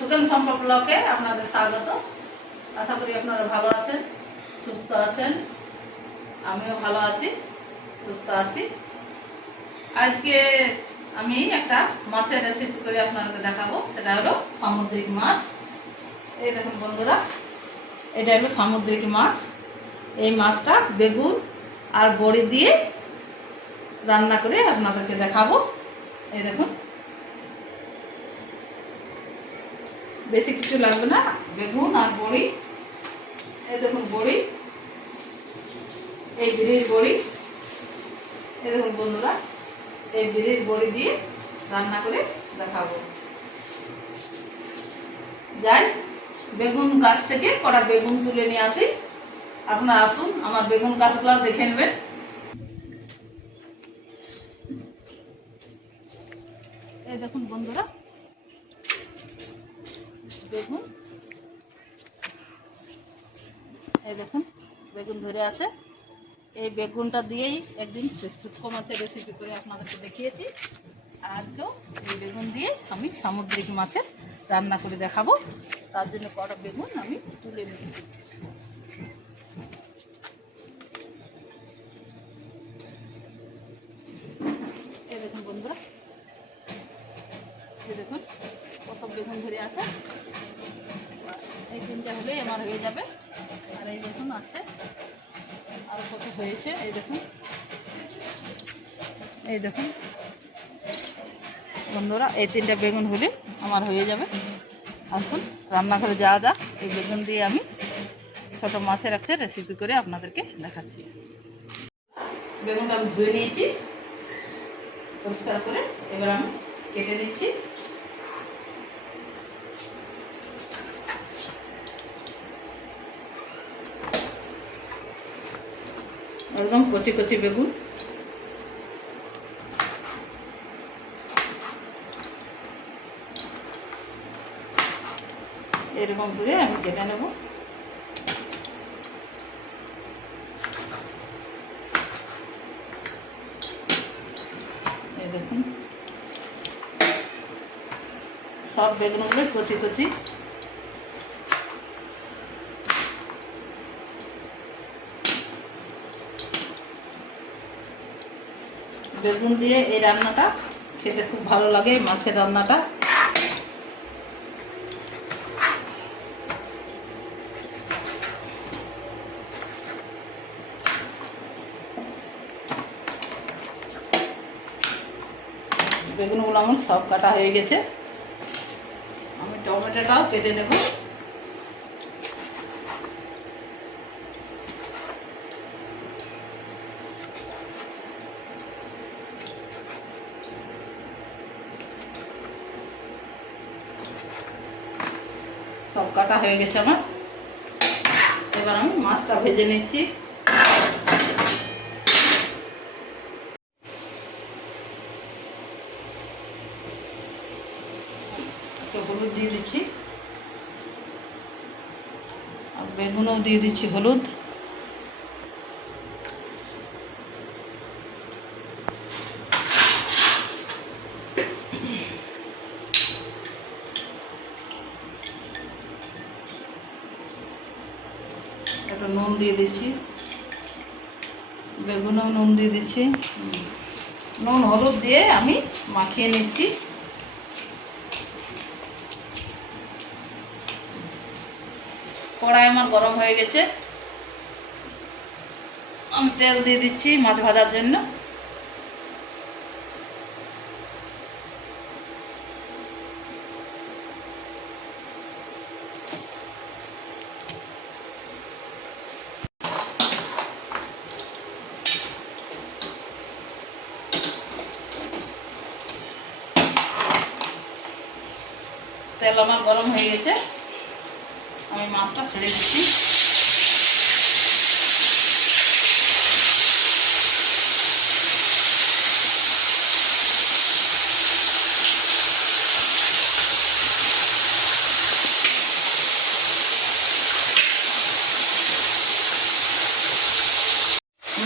সুখেন সম্পর্ক ব্লকে আপনাদের স্বাগত। আশা করি আপনারা ভালো আছেন, সুস্থ আছেন। আমিও ভালো আছি, সুস্থ আছি। আজকে আমি একটা মাছের রেসিপি করে আপনাদেরকে দেখাবো। সেটা হলো সামুদ্রিক মাছ। এই দেখুন বন্ধুরা, এটা হলো সামুদ্রিক মাছ। এই মাছটা বেগুন আর বড়ি দিয়ে রান্না করে আপনাদেরকে দেখাবো। এই দেখুন, বেশি কিছু লাগবে না, বেগুন আর বড়ি। এই দেখুন বড়ি, এই বিড়ির বড়ি। এই দেখুন বন্ধুরা, এই বিড়ির বড়ি দিয়ে রান্না করে দেখাবো। যাই বেগুন গাছ থেকে কটা বেগুন তুলে নিয়ে আসি। আপনারা আসুন, আমার বেগুন গাছগুলো দেখে নেবেন। এই দেখুন বন্ধুরা, বেগুন, এই দেখুন বেগুন ধরে আছে। এই বেগুনটা দিয়েই একদিন শুটকো মাছের রেসিপি করে আপনাদেরকে দেখিয়েছি। আর আজকেও এই বেগুন দিয়ে আমি সামুদ্রিক মাছের রান্না করে দেখাবো। তার জন্য কটা বেগুন আমি তুলে নিয়েছি। এই দেখুন বন্ধুরা, এই দেখুন কত বেগুন ধরে আছে। এই তিনটা হলেই আমার হয়ে যাবে। আর এই দেখুন আছে আর কত হয়েছে। এই দেখুন, এই দেখুন বন্ধুরা, এই তিনটা বেগুন হলে আমার হয়ে যাবে। আসুন রান্নাঘরে যাওয়া যাক। এই বেগুন দিয়ে আমি ছোট মাছের একটা রেসিপি করে আপনাদেরকে দেখাচ্ছি। বেগুনটা আমি ধুয়ে নিয়েছি পরিষ্কার করে। এবার আমি কেটে নিচ্ছি। একদম কচি কচি বেগুন। এরকম করে আমি কেটে নেব। এই দেখুন সব বেগুনগুলো কচি কচি। বেগুন দিয়ে এই রান্নাটা খেতে খুব ভালো লাগে, মাছের রান্নাটা। বেগুনগুলো আমার সব কাটা হয়ে গেছে। আমি টমেটোটাও কেটে নেব। সব কাটা হয়ে গেছে আমার। এবার আমি মাছটা ভেজে নিচ্ছি। একটু হলুদ দিয়ে দিচ্ছি আর বেগুনও দিয়ে দিচ্ছি হলুদ। একটু নুন দিয়ে দিচ্ছি, বেগুনও নুন দিয়ে দিচ্ছি। নুন হলুদ দিয়ে আমি মাখিয়ে নিচ্ছি। কড়াই আমার গরম হয়ে গেছে। আমি তেল দিয়ে দিচ্ছি মাছ ভাজার জন্য। তেল আমার গরম হয়ে গেছে, আমি মাছটা ছেড়ে দিচ্ছি।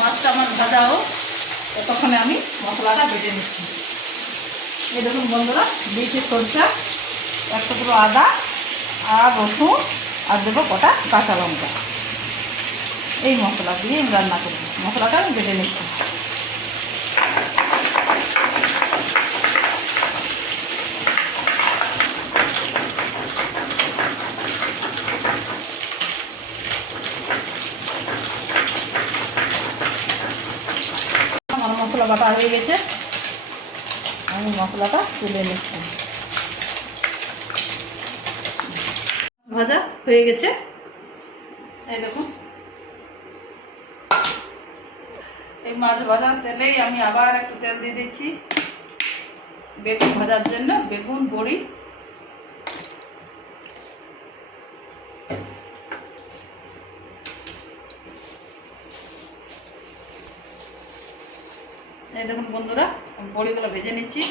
মাছটা আমার ভাজা হোক, ততক্ষণে আমি মশলাটা বেটে নিচ্ছি। এই দেখুন বন্ধুরা, দিয়েছি সরষা, একটা পুরো আদা, আর রসুন আর দেবো কটা কাঁচা লঙ্কা। এই মশলা দিয়ে আমি রান্না করব। মশলাটা আমি বেটে নিচ্ছি। আমার মশলা বাটা হয়ে গেছে, আমি মশলাটা তুলে নিচ্ছি। ভাজা হয়ে গেছে, এই দেখুন। এই মাছ ভাজার তেলেই আমি আবার একটু তেল দিয়ে দিচ্ছি বেগুন ভাজার জন্য। বেগুন বড়ি, এই দেখুন বন্ধুরা, বড়িগুলো ভেজে নিচ্ছি।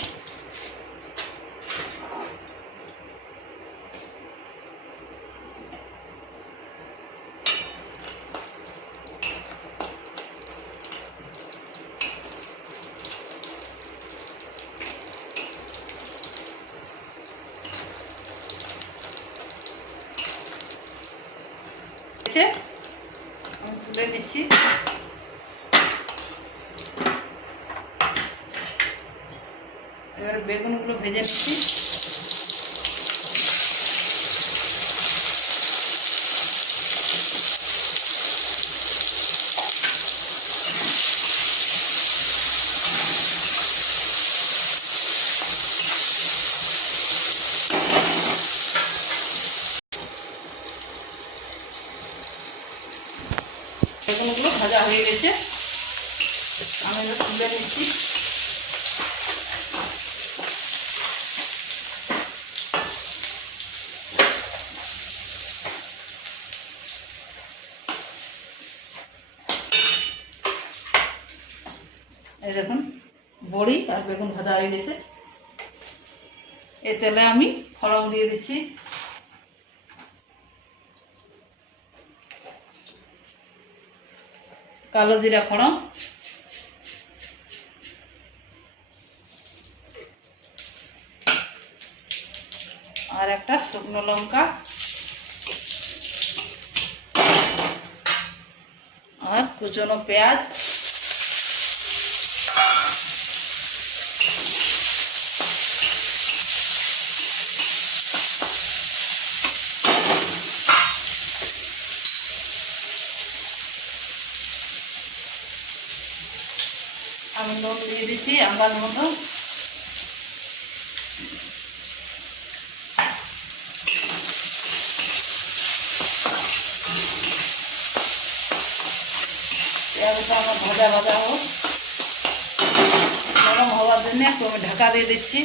আমি তুলে নিচ্ছি। এবার বেগুনগুলো ভেজে নিচ্ছি। বেগুনগুলো ভাজা হয়ে গেছে, আমি এবার তুলে নিচ্ছি। এই দেখুন বড়ি আর বেগুন ভাজা হয়ে গেছে। এই তেলে আমি ফোড়ন দিয়ে দিচ্ছি। কালো জিরা ফোড়ন, আর একটা শুকনো লঙ্কা, আর কুচনো পেঁয়াজ, আমি নুন দিয়ে দিচ্ছি আন্দাজ মতো। পেঁয়াজটা আমার ভাজা ভাজা হোক, নরম হওয়ার জন্য একটু আমি ঢাকা দিয়ে দিচ্ছি।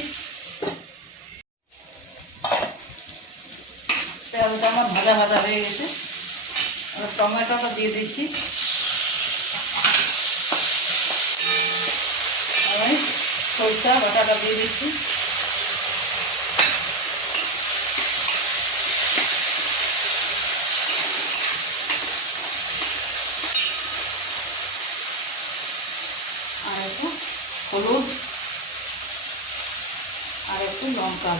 পেঁয়াজটা আমার ভাজা ভাজা হয়ে গেছে, এবার টমেটোটা দিয়ে দিচ্ছি। আমি সরষা বাটাটা দিয়ে দিচ্ছি। আর একটু হলুদ আর একটু লঙ্কা।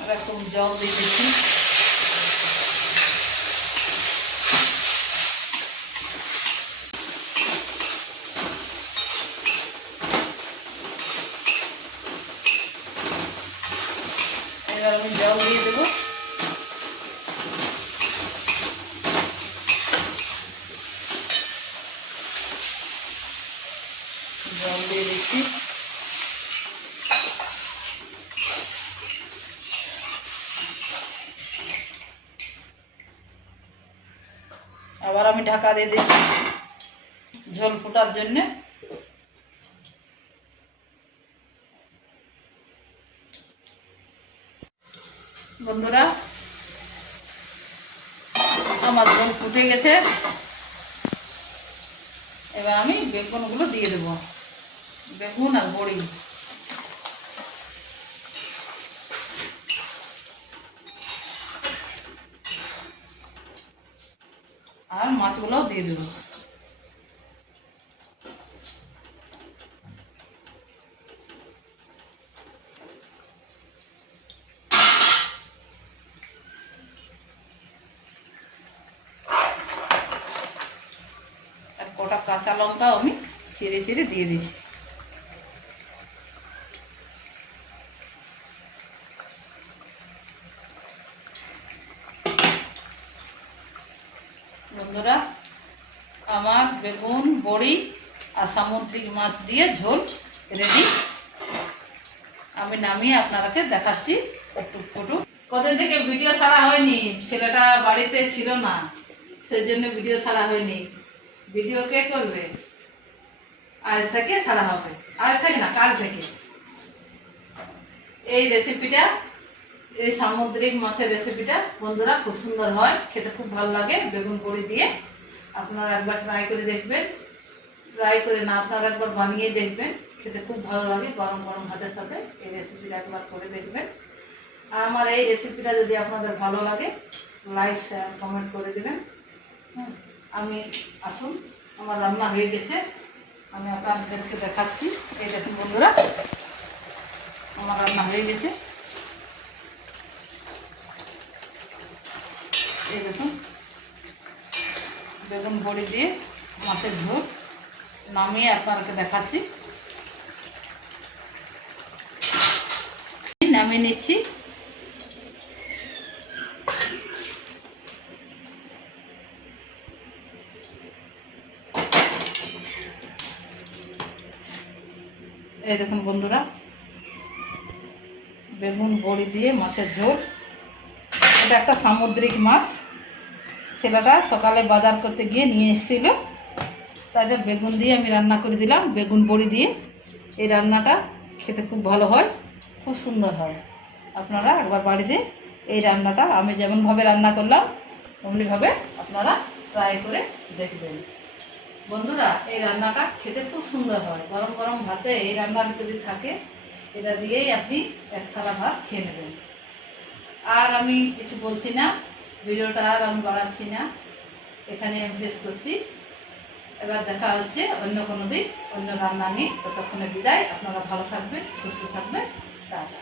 আর একটু জল দিয়ে দিচ্ছি। এবার আমি জল দিয়ে দেবো। জল দিয়ে দিচ্ছি। আবার আমি ঢাকা দিয়ে দিচ্ছি ঝোল ফোটার জন্য। বন্ধুরা, আমার ঝোল ফুটে গেছে, এবার আমি বেগুনগুলো দিয়ে দেবো। বেগুন আর বড়ি আর মাছগুলোও দিয়ে দেবো। আর কটা কাঁচা লঙ্কাও আমি ছিঁড়ে ছিঁড়ে দিয়ে দিচ্ছি। বন্ধুরা, আমার বেগুন বড়ি আর সামুদ্রিক মাছ দিয়ে ঝোল রেডি। আমি নামিয়ে আপনারাকে দেখাচ্ছি একটু ফটো। কদিন থেকে ভিডিও ছাড়া হয়নি, ছেলেটা বাড়িতে ছিল না, সেই জন্য ভিডিও ছাড়া হয়নি। ভিডিও কে করবে? আজ থেকে ছাড়া হবে। আজ থেকে না, কাল থেকে। এই রেসিপিটা, এই সামুদ্রিক মাছের রেসিপিটা বন্ধুরা খুব সুন্দর হয়, খেতে খুব ভালো লাগে বেগুন বড়ি দিয়ে। আপনারা একবার ট্রাই করে দেখবেন, ট্রাই করে না আপনারা একবার বানিয়ে দেখবেন, খেতে খুব ভালো লাগে গরম গরম ভাতের সাথে। এই রেসিপিটা একবার করে দেখবেন। আর আমার এই রেসিপিটা যদি আপনাদের ভালো লাগে, লাইক শেয়ার কমেন্ট করে দেবেন। আমি আসুন, আমার রান্না হয়ে গেছে, আমি আপনাদেরকে দেখাচ্ছি। এই দেখুন বন্ধুরা, আমার রান্না হয়ে গেছে। এই দেখুন বেগুন বড়ি দিয়ে মাছের ঝোল, নামিয়ে আপনাদেরকে দেখাচ্ছি। নামিয়ে নিচ্ছি। এই দেখুন বন্ধুরা, বেগুন বড়ি দিয়ে মাছের ঝোল। এটা একটা সামুদ্রিক মাছ, ছেলেটা সকালে বাজার করতে গিয়ে নিয়ে এসেছিল, তাই বেগুন দিয়ে আমি রান্না করে দিলাম, বেগুন বড়ি দিয়ে। এই রান্নাটা খেতে খুব ভালো হয়, খুব সুন্দর হয়। আপনারা একবার বাড়িতে এই রান্নাটা আমি যেমনভাবে রান্না করলাম অমনিভাবে আপনারা ট্রাই করে দেখবেন। বন্ধুরা, এই রান্নাটা খেতে খুব সুন্দর হয়, গরম গরম ভাতে এই রান্নাটা যদি থাকে, এটা দিয়েই আপনি এক থালা ভাত খেয়ে নেবেন। আর আমি কিছু বলছি না, ভিডিওটা আর আমি বাড়াচ্ছি না, এখানে আমি শেষ করছি। এবার দেখা হচ্ছে অন্য কোনো দিন অন্য রান্না নিয়ে। ততক্ষণে বিদায়। আপনারা ভালো থাকবেন, সুস্থ থাকবেন। টাটা।